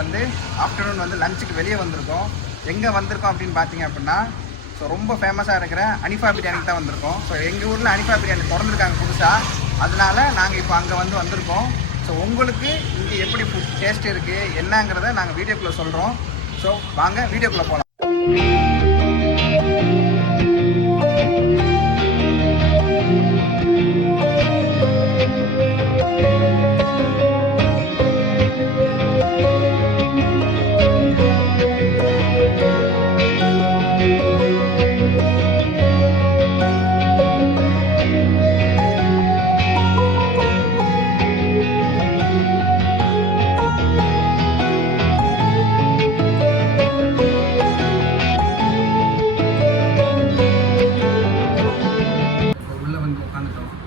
வந்து ஆஃப்டர்நூன் வந்து லஞ்சுக்கு வெளியே வந்திருக்கோம். எங்கே வந்திருக்கோம் அப்படின்னு பார்த்தீங்க அப்படின்னா, ஸோ ரொம்ப ஃபேமஸாக இருக்கிற அனிஃபா பிரியாணிக்கு தான் வந்திருக்கோம். ஸோ எங்கள் ஊரில் அனிஃபா பிரியாணி திறந்துருக்காங்க புதுசாக, அதனால நாங்கள் இப்போ அங்கே வந்திருக்கோம். ஸோ உங்களுக்கு இங்கே எப்படி ஃபுட் டேஸ்ட் இருக்குது என்னங்கிறத நாங்கள் வீடியோக்குள்ளே சொல்கிறோம். ஸோ வாங்க வீடியோக்குள்ளே போகலாம்.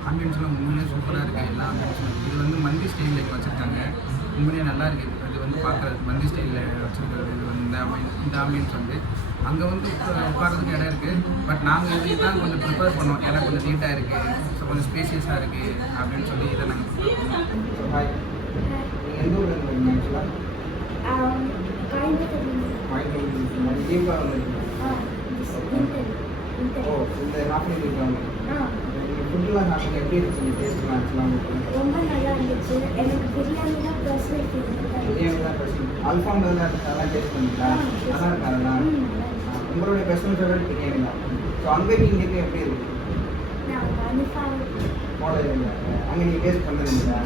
ஆம்பியன்ஸ்லாம் உண்மையிலே சூப்பராக இருக்குது. எல்லா ஆம்பியன்ஸும் இது வந்து மந்தி ஸ்டைலில் வச்சுருக்காங்க. உண்மையிலே நல்லா இருக்குது. இது வந்து பார்க்குறது மந்தி ஸ்டைலில் வச்சுருக்கிறது. இது வந்து இந்த ஆம்பியன்ஸ் வந்து அங்கே வந்து உட்காரதுக்கு இடம் இருக்குது. பட் நாங்கள் இது தான் கொஞ்சம் ப்ரிப்பேர் பண்ணோம். ஏன்னா கொஞ்சம் நீட்டாக இருக்குது, ஸோ கொஞ்சம் ஸ்பேசியஸாக இருக்குது அப்படின்னு சொல்லி இதை நாங்கள் ப்ரிப்பேர் பண்ணோம். ஹாய், எந்த ஊரில் இருக்கீங்க? ஆக்சுவலாக லீவாக வந்துருக்கீங்க. ஓ, இந்த ஹாஃபி லீவாக வந்துருக்கீங்க. ஃபுட்டுலாம் சாப்பிட்டு எப்படி இருந்துச்சு? டேஸ்ட்லாம் ஆக்சுவலாக ரொம்ப நல்லா இருந்துச்சு. எனக்கு பிரியாணி தான் பர்சனல் ஃபேவரட். பிரியாணி தான் பர்சனல். அல்ஃபாம் அதெல்லாம் டேஸ்ட் பண்ணிங்களா? நல்லா இருக்கா அதெல்லாம்? உங்களுடைய பர்சனல் ஃபேவரட் பிரியாணி தான். ஸோ அங்கே நீங்கள் எப்படி இருக்குது? போல இருங்க அங்கே நீங்கள் டேஸ்ட் பண்ணுறது இல்லையா?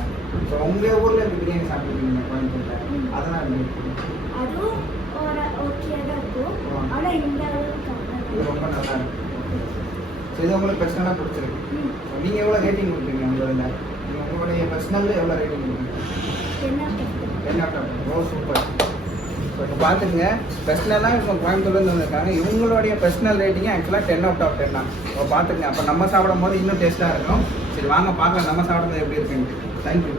ஸோ உங்கள் ஊரில் எப்படி பிரியாணி சாப்பிட்ருக்கீங்க கோயம்புத்தூரில்? அதெல்லாம் எப்படி இருக்குது? அதுவும் ஓகே தான் இருக்கும். ஆனால் இந்த அளவுக்கு இது ரொம்ப நல்லா இருக்குது. ஸோ இது உங்களுக்கு பர்சனலாக பிடிச்சிருக்கு. ஸோ நீங்கள் எவ்வளோ ரேட்டிங் கொடுக்குறீங்க உங்களில்? உங்களுடைய பர்சனலில் எவ்வளோ ரேட்டிங் கொடுக்குறீங்க? 10 out of 10. Oh, super. So இப்போ பார்த்துக்குங்க, பர்சனலாக இப்போ கோயம்புத்தூர்லேருந்து வந்திருக்காங்க. இவங்களுடைய பர்சனல் ரேட்டிங்கே ஆக்சுவலாக 10 out of 10 தான். ஸோ பார்த்துக்குங்க, அப்போ நம்ம சாப்பிடும் போது இன்னும் டேஸ்ட்டாக இருக்கும். சரி வாங்க பார்க்கலாம் நம்ம சாப்பிடுறது எப்படி இருக்குன்னு. தேங்க்யூ.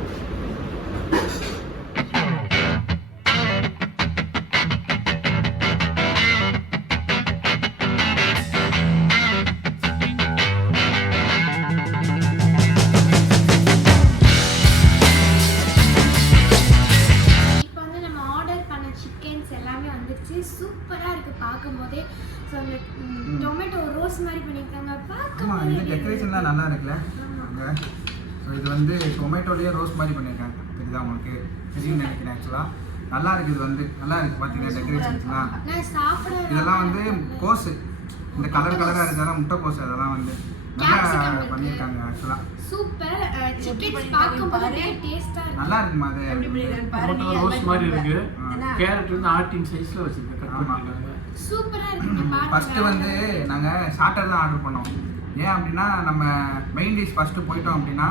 சூப்பராக இருக்குது பார்க்கும்போதே. ஸோ அந்த டொமேட்டோ ரோஸ் மாதிரி பண்ணியிருக்காங்க. ஆமாம், இந்த டெக்கரேஷன்லாம் நல்லா இருக்குல்ல அங்கே. ஸோ இது வந்து டொமேட்டோலேயே ரோஸ் மாதிரி பண்ணியிருக்காங்க. தெரியுதா உங்களுக்கு? தெரியும்னு நினைக்கிறேன். ஆக்சுவலாக நல்லா இருக்குது. இது வந்து நல்லா இருக்குது பார்த்தீங்கன்னா டெக்கரேஷன்ஸ்லாம். இதெல்லாம் வந்து கோஸு, இந்த கலராக இருக்கிறதெல்லாம் முட்டை கோஸு, அதெல்லாம் வந்து நல்லா பண்ணியிருக்காங்க. ஆக்சுவலாக சூப்பர். சிக்கன் பார்க்கும்போது டேஸ்டா இருக்கு. நல்லா இருக்குமா? அது டொமேட்டோ ரோஸ் மாதிரி இருக்கு. கேரட் வந்து ஆர்டின் சைஸ்ல வச்சிருக்காங்க. சூப்பரா இருக்கு. ஃபர்ஸ்ட் வந்து நாங்க ஸ்டார்டர் தான் ஆர்டர் பண்ணோம். ஏன் அப்படின்னா நம்ம மெயின் டிஷ் ஃபர்ஸ்ட் போயிட்டோம் அப்படின்னா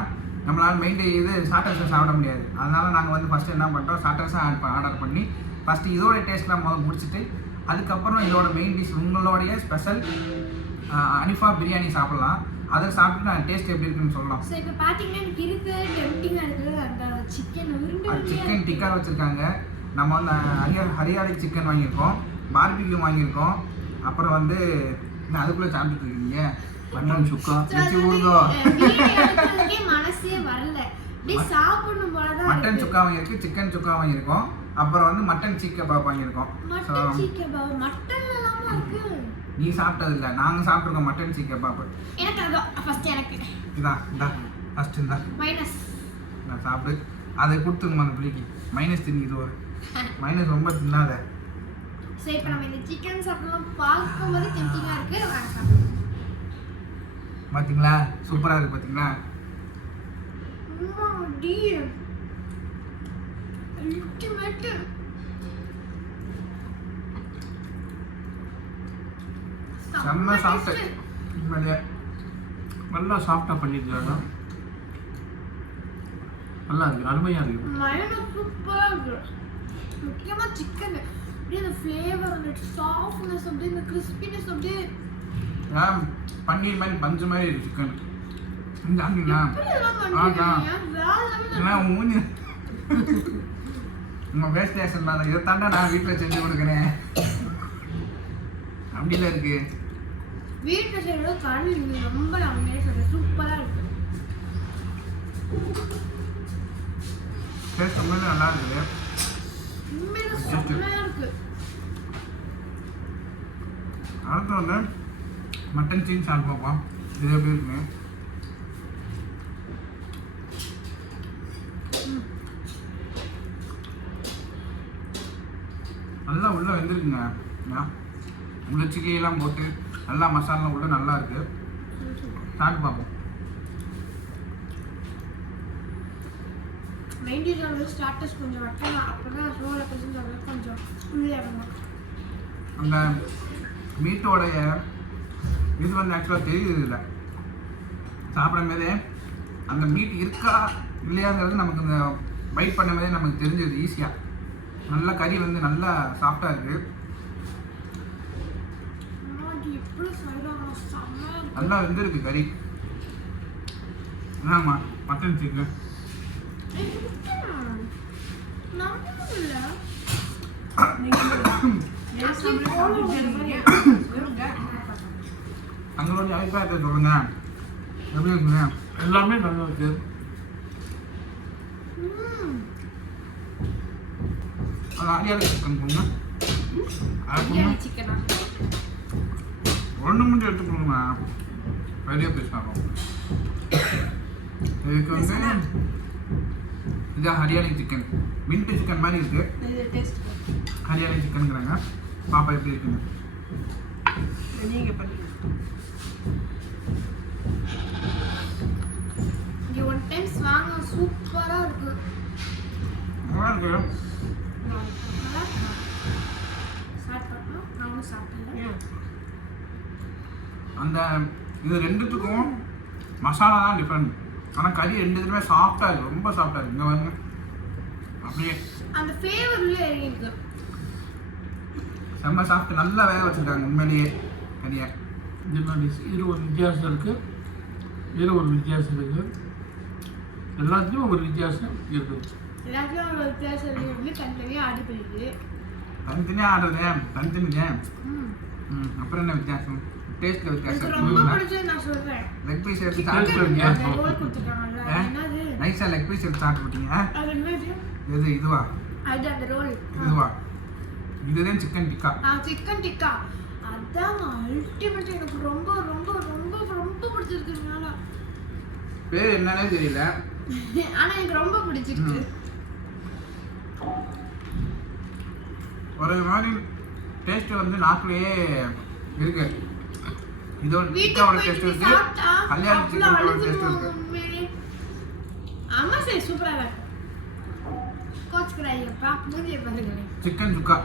நம்மளால மெயின் டிஷ் இது ஸ்டார்டர்ஸை சாப்பிட முடியாது. அதனால நாங்கள் வந்து ஃபர்ஸ்ட் என்ன பண்ணிட்டோம், ஸ்டார்டர்ஸை ஆர்டர் பண்ணி ஃபர்ஸ்ட் இதோட டேஸ்ட்லாம் முதல்ல முடிச்சுட்டு அதுக்கப்புறம் இதோட மெயின் டிஷ் உங்களுடைய ஸ்பெஷல் அனிஃபா பிரியாணி சாப்பிடலாம். அதை சாப்பிட்டு நான் டேஸ்ட் எப்படி இருக்குன்னு சொல்லலாம். ஸோ இப்போ பார்த்தீங்கன்னா எனக்கு இருக்கு டெம்டிங்காக இருக்குது. அந்த சிக்கன் டிக்கா வச்சுருக்காங்க. நம்ம வந்து ஹரியாலி சிக்கன் வாங்கியிருக்கோம், பார்பிக்யூ வாங்கியிருக்கோம். அப்புறம் வந்து அதுக்குள்ளே சாப்பிட்டுட்டு இருக்கீங்க மட்டன் சுக்கா வச்சு ஊருதோ மனசே வரல. சாப்பிடணும் போலதான். மட்டன் சுக்கா வாங்கியிருக்கு, சிக்கன் சுக்கா வாங்கியிருக்கோம். அப்புறம் வந்து மட்டன் சீக் கபாப் வாங்கியிருக்கோம். நீ சாப்பிட்டது இல்லை, நாங்கள் சாப்பிட்ருக்கோம் மட்டன் சீக் கபாப். இதான் ஃபர்ஸ்ட் இந்த நான் சாப்பிட்டு அதை கொடுத்துருமா அந்த பிள்ளைக்கு. மைனஸ் தின்னிது ஒரு மைனஸ் ரொம்ப தின்னாத. சோ இப்போ நம்ம இந்த சிக்கன் சாப்பிடலாம். பார்க்கும்போது டெம்டிங்கா இருக்கு. வாங்க சாப்பிடலாம். பாத்தீங்களா சூப்பரா இருக்கு பாத்தீங்களா? The ultimate. செம்ம சாப்பிட்டு உண்மையிலே நல்லா சாஃப்டாக பண்ணியிருக்காங்க. நல்லா இருக்கு, அருமையாக இருக்கு. மயோனைஸ் சூப்பராக இருக்கு. முக்கியமாக சிக்கன் அப்படியே அந்த ஃப்ளேவர், அந்த சாஃப்ட்னஸ், அப்படியே இந்த கிறிஸ்பினஸ், அப்படியே பன்னீர் மாதிரி பஞ்சு மாதிரி இருக்கு சிக்கன். மூஞ்சி உங்கள் பேஸ் ஸ்டேஷன் தான் இதை தாண்டா நான் வீட்டில் செஞ்சு கொடுக்குறேன். அப்படிலாம் இருக்கு. வீட்டில் செய்யறது கடையில் ரொம்ப உண்மையிலே சொல்கிறேன் சூப்பராக இருக்கு. டேஸ்ட் உண்மையிலே நல்லா இருக்குது. உண்மையில செம்மையா இருக்கு. அடுத்து வந்து மட்டன் சீஸ் சாப்பிட்டு பார்ப்போம். இது எப்படி இருக்குங்க? நல்லா உள்ள வெந்திருக்குங்க. உள்ள சில்லியெல்லாம் போட்டு நல்லா மசாலா உள்ள நல்லா இருக்கு. சாப்பிட்டு பார்ப்போம். 90s ஸ்டார்டர்ஸ் கொஞ்சம் வைக்கலாம். அப்பதான் சோள பசங்க கொஞ்சம் உள்ளே இறங்கும். அந்த மீட்டோடைய இது வந்து ஆக்சுவலாக தெரியுது இல்லை சாப்பிடும் போதே அந்த மீட் இருக்கா இல்லையாங்கிறது நமக்கு இந்த பைட் பண்ணும் போதே நமக்கு தெரிஞ்சது ஈஸியாக. நல்லா கறி வந்து நல்லா சாஃப்டாக இருக்குது. நல்லா வெந்திருக்கு கறி. என்னம்மா மட்டன் சிக்கன் தங்களுடைய அபிப்பிராயத்தை சொல்லுங்க. எப்படி இருக்குங்க? எல்லாமே நல்லா இருக்கு. அது அடியாளி சிக்கன் போங்க. சிக்கனா ஒன்று மட்டும் எடுத்துக்கணுங்க. வெளியே பேசினாலும் இதுக்கு வந்து இது ஹரியாலி சிக்கன் மின்ட் சிக்கன் மாதிரி இருக்கு. ஹரியாலி சிக்கனுங்கிறாங்க. பாப்பா எப்படி இருக்குங்க? இங்க ஒன் டைம்ஸ் வாங்க, சூப்பரா இருக்கு. நல்லா இருக்கு. அந்த இது ரெண்டுத்துக்கும் மசாலா தான் டிஃப்ரெண்ட். ஆனால் கறி ரெண்டுத்துக்குமே சாஃப்டாக இருக்குது. ரொம்ப சாஃப்டாக இருக்குது. இங்கே வந்து அப்படியே அந்த ஃப்ளேவர்ல இருக்கு. செம்ம சாஃப்ட். நல்லா வேக வச்சுருக்காங்க உண்மையிலேயே கறியை. இது ஒரு வித்தியாசம் இருக்கு. இதில் ஒரு வித்தியாசம் இருக்கு. எல்லாத்துலேயும் ஒரு வித்தியாசம் இருக்குது. எல்லாத்துலேயும் ஒரு வித்தியாசம் இருக்கு. தனித்தனியாக ஆர்டர் பண்ணிருக்கு. தனித்தனியாக ஆடுறதே தனித்தனியே. அப்புறம் என்ன வித்தியாசம்? டேஸ்ட்ல வித்தியாசம். ரொம்ப பிடிச்சது நான் சொல்றேன். லெக் பீஸ் எடுத்து சாப்பிட்டு போறீங்க. ரோல் கொடுத்துட்டாங்கல. என்னது? நைஸா லெக் பீஸ் எடுத்து சாப்பிட்டு போறீங்க. அது என்னது? இது இதுவா? அது அந்த ரோல். இதுவா? இதுதான் சிக்கன் டிக்கா. சிக்கன் டிக்கா. அதான் அல்டிமேட். எனக்கு ரொம்ப ரொம்ப ரொம்ப ரொம்ப பிடிச்சிருக்குனால. பேர் என்னன்னே தெரியல. ஆனா எனக்கு ரொம்ப பிடிச்சிருக்கு. ஒரு மாதிரி டேஸ்ட் வந்து நாக்குலயே இருக்கு. இதோட டிக்காவோட டேஸ்ட் இருக்கு. கல்யாண சிக்கனோட டேஸ்ட் இருக்கு. ஆமா சார், சூப்பரா இருக்கு. கோச் கரையப்பா மூஞ்சிய பாருங்க. சிக்கன் சுக்கா.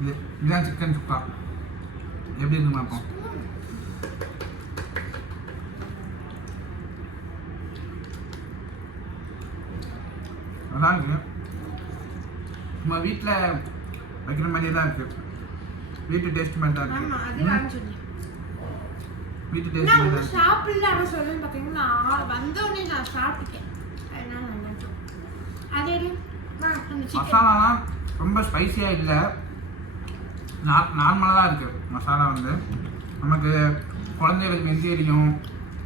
இதுதான் சிக்கன் சுக்கா. எப்படி இருக்கு பாப்போம். நல்லா இருக்கு. நம்ம வீட்டில் வைக்கிற மாதிரியே தான் இருக்கு. வீட்டு டேஸ்ட் மாதிரி தான் ஆமா, அது இருக்கு. நான் சொன்னேன். வீட்டு டேஸ்ட் நான் மாதிரி ஒன்றும் தான். சாப்பிடல. ஆனால் சொல்லுன்னு பார்த்தீங்கன்னா வந்தோடனே நான் சாப்பிட்டுட்டேன். அதனால நல்லா இருக்கு. அதே அந்த சிக்கன் மசாலாலாம் ரொம்ப ஸ்பைசியாக இல்லை. நார்மலாக தான் இருக்குது மசாலா வந்து. நமக்கு குழந்தைகளுக்கு நெஞ்சு எரியும்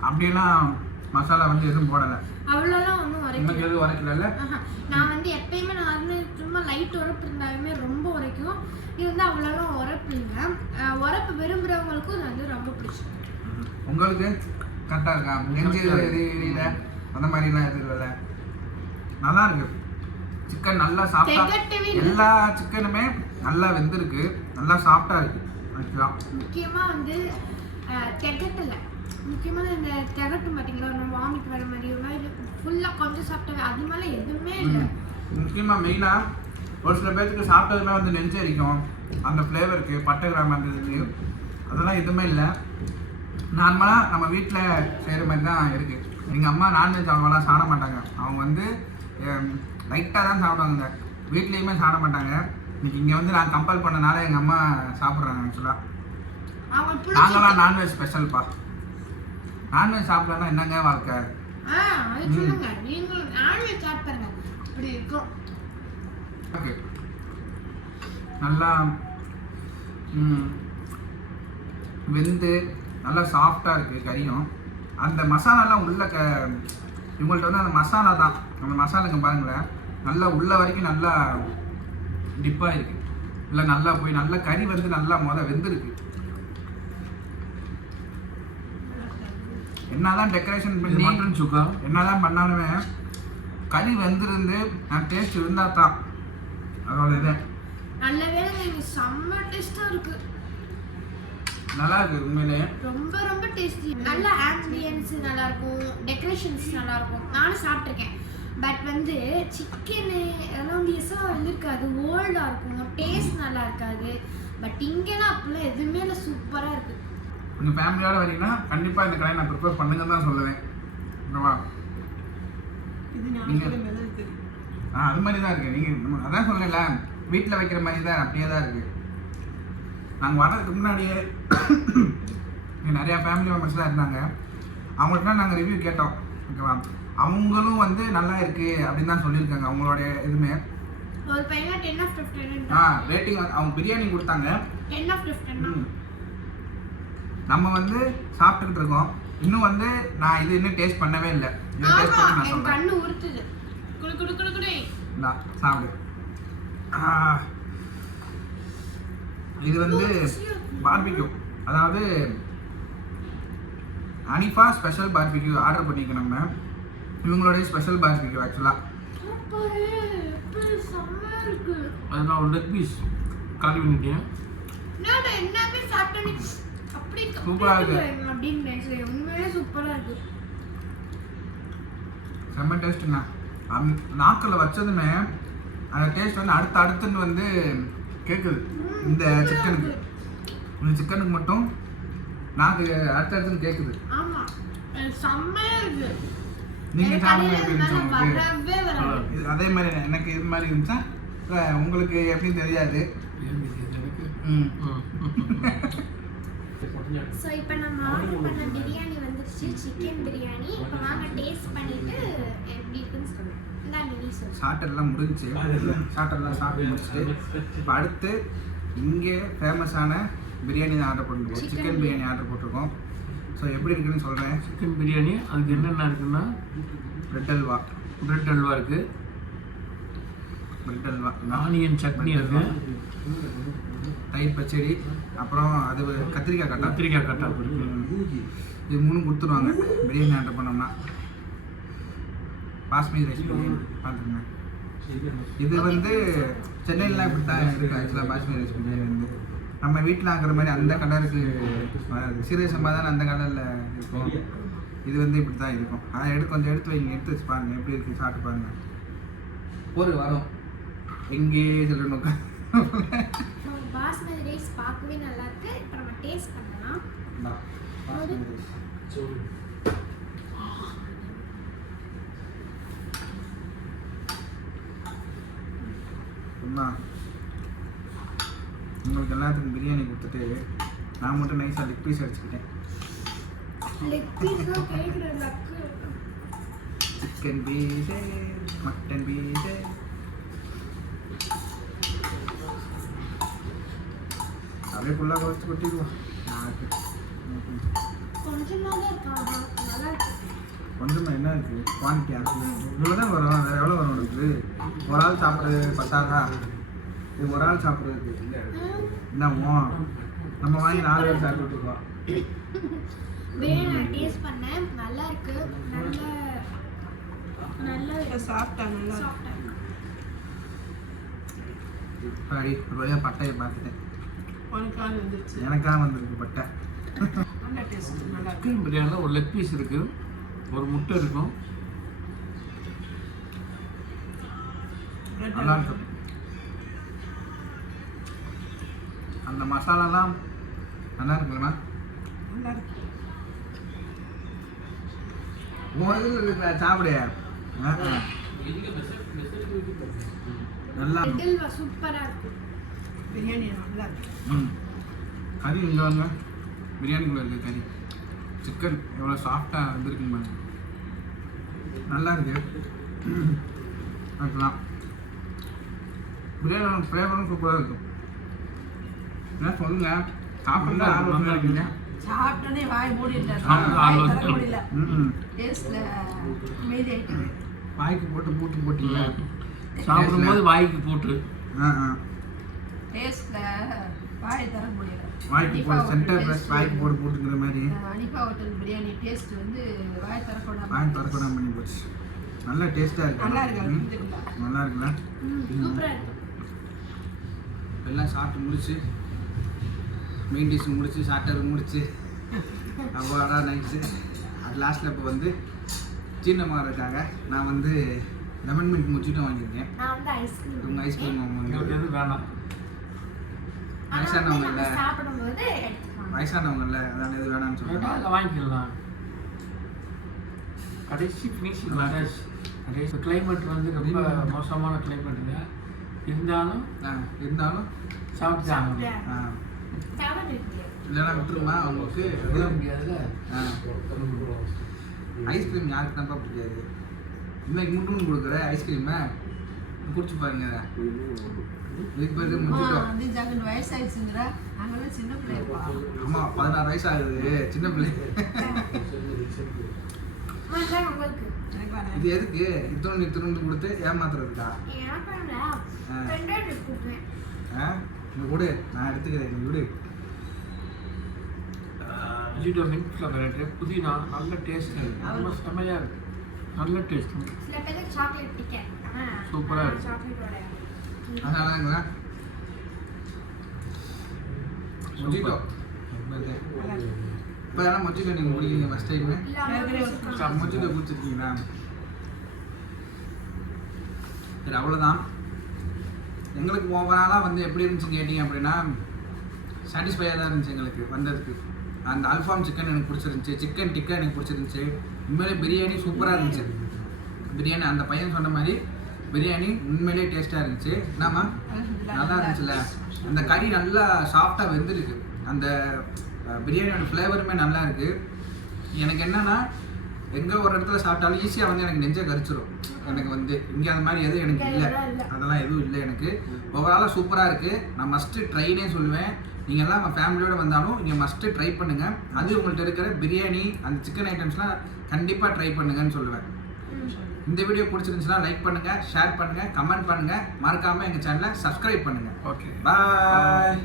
அப்படியெல்லாம் மசாலா வந்து எதுவும் போடலை. அவ்வளோலாம் ஒன்றும் எனக்கு உரைக்கல. எதுவும் உரைக்கல. நான் வந்து எப்பயுமே நான் வந்து சும்மா லைட் உரப்பு இருந்தாலுமே ரொம்ப உரைக்கும். இது வந்து அவ்வளோலாம் உரப்பு இல்லை. உரப்பு விரும்புகிறவங்களுக்கும் இது வந்து ரொம்ப பிடிச்சிருக்கு. உங்களுக்கு கரெக்டாக இருக்கா? நெஞ்சு எரியல அந்த மாதிரிலாம் எதுவும் இல்லைல்ல? நல்லா இருக்கு. சிக்கன் நல்லா சாப்பிட்டா திகட்டவே இல்லை. எல்லா சிக்கனுமே நல்லா வெந்திருக்கு. நல்லா சாப்பிட்டா இருக்கு. ஆக்சுவலாக முக்கியமாக வந்து திகட்டலை. முக்கியமாக இந்த திகட்டும் பார்த்தீங்களா, நம்ம வாமிட் வர மாதிரி ஒரு மாதிரி ஃபுல்லாக கொஞ்சம் சாப்பிட்டாவே அது மேலே எதுவுமே இல்லை. முக்கியமாக மெயினாக ஒரு சில பேருக்கு சாப்பிட்டதுமே வந்து நெஞ்சு அரிக்கும். அந்த ஃப்ளேவருக்கு பட்டை கிராம் அந்த இதுக்கு அதெல்லாம் எதுவுமே இல்லை. நார்மலாக நம்ம வீட்டில் செய்கிற மாதிரி தான் இருக்குது. எங்கள் அம்மா நான்வெஜ் அவங்களாம் சாப்பிட மாட்டாங்க. அவங்க வந்து லைட்டாக தான் சாப்பிடுவாங்க. வீட்லேயுமே சாப்பிட மாட்டாங்க. இன்னைக்கு இங்கே வந்து நான் கம்பல் பண்ணனால எங்கள் அம்மா சாப்பிட்றாங்க. ஆக்சுவலாக நாங்களாம் நான்வெஜ் ஸ்பெஷல்ப்பா. நான்வெஜ் சாப்பிட்றதுனா என்னங்க வாழ்க்கை? அது சொல்லுங்க. நீங்களும் நான்வெஜ் சாப்பிடுங்க. அப்படி இருக்கும். ஓகே, நல்லா வெந்து நல்லா சாஃப்டாக இருக்குது கறியும். அந்த மசாலாலாம் உள்ள இவங்கள்ட்ட வந்து அந்த மசாலா தான். அந்த மசாலாங்க பாருங்களேன், நல்லா உள்ள வரைக்கும் நல்லா டிப்பாக இருக்கு, இல்லை நல்லா போய் நல்லா கறி வந்து நல்லா வெந்திருக்கு. என்னதான் டெக்கரேஷன் பண்ணி மட்டன் சுக்கா என்னதான் பண்ணாலுமே கறி வெந்திருந்து டேஸ்ட் இருந்தால் தான் அதோட இது நல்ல வேலை செம்ம டேஸ்டா இருக்கு. நல்லா இருக்கு உண்மையிலேயே. ரொம்ப ரொம்ப டேஸ்டி. நல்ல ஆம்பியன்ஸ் நல்லா இருக்கும், டெக்கரேஷன்ஸ் நல்லா இருக்கும். நானும் சாப்பிட்ருக்கேன். பட் வந்து சிக்கனு அதெல்லாம் வந்து எல்லாம் இருக்காது, ஓல்டாக இருக்கும், டேஸ்ட் நல்லா இருக்காது. பட் இங்கெல்லாம் அப்படிலாம் எதுவுமே இல்லை, சூப்பராக இருக்குது. உங்கள் ஃபேமிலியோட வரீங்கன்னா கண்டிப்பாக இந்த கடையை நான் ப்ரிப்பேர் பண்ணுங்கன்னு தான் சொல்லுவேன். ஓகேவா? அது மாதிரி தான் இருக்குது. நீங்கள் அதான் சொல்லல, வீட்டில் வைக்கிற மாதிரி தான் அப்படியே தான் இருக்குது. நாங்கள் வர்றதுக்கு முன்னாடியே நிறையா ஃபேமிலி மெம்பர்ஸ்லாம் இருந்தாங்க. அவங்கள்ட்ட நாங்கள் ரிவ்யூ கேட்டோம். ஓகேவா? அவங்களும் வந்து நல்லா இருக்குது அப்படின்னு தான் சொல்லியிருக்காங்க. அவங்களுடைய இதுவுமே ஒரு பையனா 10 of 15 ரேட்டிங் அவங்க பிரியாணி கொடுத்தாங்க. 10 of 15. நம்ம வந்து சாப்பிட்டுக்கிட்டு இருக்கோம். இன்னும் வந்து நான் இது இன்னும் டேஸ்ட் பண்ணவே இல்லை. இது டேஸ்ட் பண்ணி நான் சொல்கிறேன். கண்ணு உறுத்துது. குடு குடு குடு குடு. இந்தா சாப்பிடு. இது வந்து பார்பிக்யூ, அதாவது அனிஃபா ஸ்பெஷல் பார்பிக்யூ ஆர்டர் பண்ணிக்க. நம்ம இவங்களுடைய ஸ்பெஷல் பார்பிக்யூ ஆக்சுவலாக அதுதான் ஒரு லெக் பீஸ் காலி பண்ணிட்டேன். சூப்பராக இருக்கு. உண்மையிலே சூப்பராக இருக்கு. செம்ம டேஸ்ட்டுங்க. நாக்கில் வச்சதுமே அந்த டேஸ்ட் வந்து அடுத்துன்னு வந்து கேட்குது. இந்த சிக்கனுக்கு மட்டும் நாக்கு அடுத்தடுத்துன்னு கேட்குது. ஆமா செம்மையா இருக்கு. நீங்க சாப்பிடுங்க எப்படி இருந்துச்சு உங்களுக்கு? அதே மாதிரி எனக்கு இது மாதிரி இருந்துச்சா உங்களுக்கு எப்படின்னு தெரியாது. ஸோ இப்போ நம்ம ஆர்டர் பண்ண பிரியாணி வந்துருச்சு, சிக்கன் பிரியாணி. இப்போ வாங்க டேஸ்ட் பண்ணிட்டு எப்படி இருக்குன்னு சொல்லுவோம். சாட்டர்லாம் முடிஞ்சிச்சு. சாட்டர்லாம் சாப்பிட்டு முடிச்சுட்டு இப்போ அடுத்து இங்கே ஃபேமஸான பிரியாணி தான் ஆர்டர் பண்ணிருக்கோம். சிக்கன் பிரியாணி ஆர்டர் போட்டிருக்கோம். ஸோ எப்படி இருக்குன்னு சொல்கிறேன். சிக்கன் பிரியாணி அதுக்கு என்னென்ன இருக்குன்னா பிரெட் அல்வா இருக்குது, பிரெட் அல்வா, ஆனியன் சட்னி இருக்குது, தயிர் பச்சடி, அப்புறம் அது கத்திரிக்காய் கட்டா இது 3 கொடுத்துருவாங்க பிரியாணி ஆர்டர் பண்ணோம்னா. பாஸ்மதி ரைஸ் பிரியாணி பார்த்துருங்க. இது வந்து சென்னையிலாம் இப்படி தான் இருக்குது ஆக்சுவலாக. பாஸ்மதி ரைஸ் பிரியாணி வந்து நம்ம வீட்டில் ஆகிற மாதிரி அந்த கலருக்கு சீரக சம்பா தானே அந்த கலரில் இருக்கும். இது வந்து இப்படி தான் இருக்கும். அதை கொஞ்சம் எடுத்து வைங்க, எடுத்து வச்சு பாருங்கள் எப்படி இருக்குது, சாப்பிட்டு பாருங்கள். ஒரு வாரம் எங்கேயே சொல்லணும். பாஸ்மதி ரைஸ் பார்க்கவே நல்லா இருக்கு. இப்போ நம்ம டேஸ்ட் பண்ணலாம். உங்களுக்கு எல்லாத்துக்கும் பிரியாணி கொடுத்துட்டு நான் மட்டும் நைஸாக லெக் பீஸ் அடிச்சுக்கிட்டேன். சிக்கன் பீஸு, மட்டன் பீஸு, அப்படியே ஃபுல்லாக வச்சு கொட்டிடுவோம். கொஞ்சமாக என்ன இருக்குது குவான்டிட்டி இவ்வளோ தான் வரும். வேறு எவ்வளோ வரும் உனக்கு? ஒரு ஆள் சாப்பிட்றது பத்தாதா? இது ஒரு ஆள் சாப்பிட்றதுக்கு என்னமோ நம்ம வாங்கி 4 பேர் சாப்பிட்டுருக்கோம். பிரியாணி டேஸ்ட் பண்ணேன், நல்லா இருக்கு. நல்ல சாப்பிட்டா நல்லா சாரி ஒரு பட்டையை பார்த்துட்டேன். எனக்காக வந்திருக்கு பட்டை. சிக்கன் பிரியாணியில் ஒரு லெக் பீஸ் இருக்குது, ஒரு முட்டை இருக்கும், நல்லா இருக்கும். அந்த மசாலாலாம் நல்லா இருக்குங்கண்ணா. இருக்கிற சாப்பிடு. நல்லா சூப்பரா இருக்கு. பிரியாணி நல்லா இருக்கு. கறி இங்கே வாங்க, பிரியாணிக்குள்ள இருக்குது கறி. சிக்கன் எவ்வளோ சாஃப்டாக இருந்திருக்குங்க, நல்லா இருக்கு. அதுதான் பிரியாணி ஃப்ளேவரும் சூப்பராக இருக்கும். என்ன சொல்லுங்க, சாப்பிட்றதா ஆர்வம் இருக்கீங்க? சாப்பிட்டோன்னே வாய் மூடிட்டாரு. வாய்க்கு போட்டு பூட்டு போட்டீங்க. சாப்பிடும்போது வாய்க்கு போட்டு டேஸ்ட்ல வாய் தர முடியல. வாய்க்கு அனிஃபா போட ஹோட்டல் சென்டர் taste- ப்ளஸ் வாய்க்கு போட்டுங்கிற மாதிரி அனிஃபா ஹோட்டல் பிரியாணி டேஸ்ட் வந்து வாய் தரக்கூடாது. வாங்கி திறக்கணும் பண்ணி போச்சு. நல்ல டேஸ்ட்டாக இருக்கு. நல்லா இருக்கு, அது ம். புரிஞ்சுக்குதா? நல்லா இருக்குல்ல? சூப்பராக இருக்கும். எல்லாம் சாப்பிட்டு முடிச்சு மெயின் டிஷ் முடிச்சு சாப்பிட்டு முடிச்சு அவ்வளோடா நைட்ஸு அது லாஸ்ட்டில் இப்போ வந்து சீனமாகறதுக்காக நான் வந்து லெமன் மில்க் முச்சிட்டும் வாங்கியிருக்கேன். நான் வந்து ஐஸ்கிரீம் இவங்க ஐஸ்கிரீம் உங்களுக்கு வாங்குவாங்க. எதுவும் வேணாம். வயசானவங்க இல்லை, சாப்பிடும்போது எடுத்துக்கலாம். வயசானவங்க இல்லை, அதான் எது வேணாம்னு வேணா சொல்லுவாங்க. அதை வாங்கிக்கலாம். கடைசி ஃபினிஷிங் கடைசி கிளைமேட் வந்து ரொம்ப மோசமான கிளைமேட்டுங்க. இருந்தாலும் இருந்தாலும் சாப்பிட்டு தான் ஆகணும். சாப்பிட இருக்கு. இல்லைன்னா விட்டுருமா அவங்களுக்கு. விட முடியாதுல்ல. ஐஸ்கிரீம் யாருக்கு தான்ப்பா பிடிக்காது? இன்னைக்கு முட்டுன்னு கொடுக்குற ஐஸ்கிரீமை குடிச்சு பாருங்க. இதுக்கு பேர் முடிச்சிட்டோம். அது ஜகன் வயசாயிடுச்சுங்கிற நாங்களாம் சின்ன பிள்ளைப்பா. ஆமாம், 16 வயசு ஆகுது, சின்ன பிள்ளை. அதான் உங்களுக்கு எனக்கு வேணாம். இது எதுக்கு இத்தனை கொடுத்து ஏமாத்துறதுக்கா? ஃப்ரெண்டாக கொடுப்பேன். நீ கொடு, நான் எடுத்துக்கிறேன், நீ விடு. ஜீரோ மின்ட்ல கரெக்டு புதினா நல்ல டேஸ்ட் ரொம்ப செம்மையாக இருக்கு. நல்ல டேஸ்ட். சில பேருக்கு சாக்லேட் பிடிக்கும். சூப்பரா இருக்கு. சாக்லேட்டோட அதனாலங்களா மொஜிட்டோ. இப்போ ஏன்னா மொஜிட்டோ நீங்கள் குடிக்கிறீங்க ஃபஸ்ட் டைமு? மொஜிட்டோ குடிச்சிருக்கீங்களா? சரி, அவ்வளோதான். எங்களுக்கு ஓவராலாக வந்து எப்படி இருந்துச்சுன்னு கேட்டிங்க அப்படின்னா சாட்டிஸ்ஃபையாக தான் இருந்துச்சு எங்களுக்கு வந்ததுக்கு. அந்த அல்ஃபாம் சிக்கன் எனக்கு பிடிச்சிருந்துச்சி, சிக்கன் டிக்கா எனக்கு பிடிச்சிருந்துச்சி. உண்மையிலே பிரியாணி சூப்பராக இருந்துச்சு. பிரியாணி அந்த பையன் சொன்ன மாதிரி பிரியாணி உண்மையிலே டேஸ்ட்டாக இருந்துச்சு. என்னம்மா நல்லா இருந்துச்சுல்ல? அந்த கறி நல்லா சாஃப்டாக வெந்திருக்கு. அந்த பிரியாணியோட ஃப்ளேவருமே நல்லா இருக்குது. எனக்கு என்னென்னா எங்கே ஒரு இடத்துல சாப்பிட்டாலும் ஈஸியாக வந்து எனக்கு நெஞ்சை கரிச்சிடும். எனக்கு வந்து இங்கே அந்த மாதிரி எதுவும் எனக்கு இல்லை, அதெல்லாம் எதுவும் இல்லை எனக்கு. ஓவராலாக சூப்பராக இருக்குது. நான் மஸ்ட்டு ட்ரைனே சொல்லுவேன். நீங்கள் எல்லாம் நம்ம ஃபேமிலியோடு வந்தாலும் இங்கே மஸ்ட்டு ட்ரை பண்ணுங்கள். அது உங்கள்கிட்ட இருக்கிற பிரியாணி அந்த சிக்கன் ஐட்டம்ஸ்லாம் கண்டிப்பாக ட்ரை பண்ணுங்கன்னு சொல்லுவேன். இந்த வீடியோ பிடிச்சிருந்துச்சுன்னா லைக் பண்ணுங்கள், ஷேர் பண்ணுங்கள், கமெண்ட் பண்ணுங்கள். மறக்காமல் எங்கள் சேனலை சப்ஸ்கிரைப் பண்ணுங்கள். ஓகே. பாய்.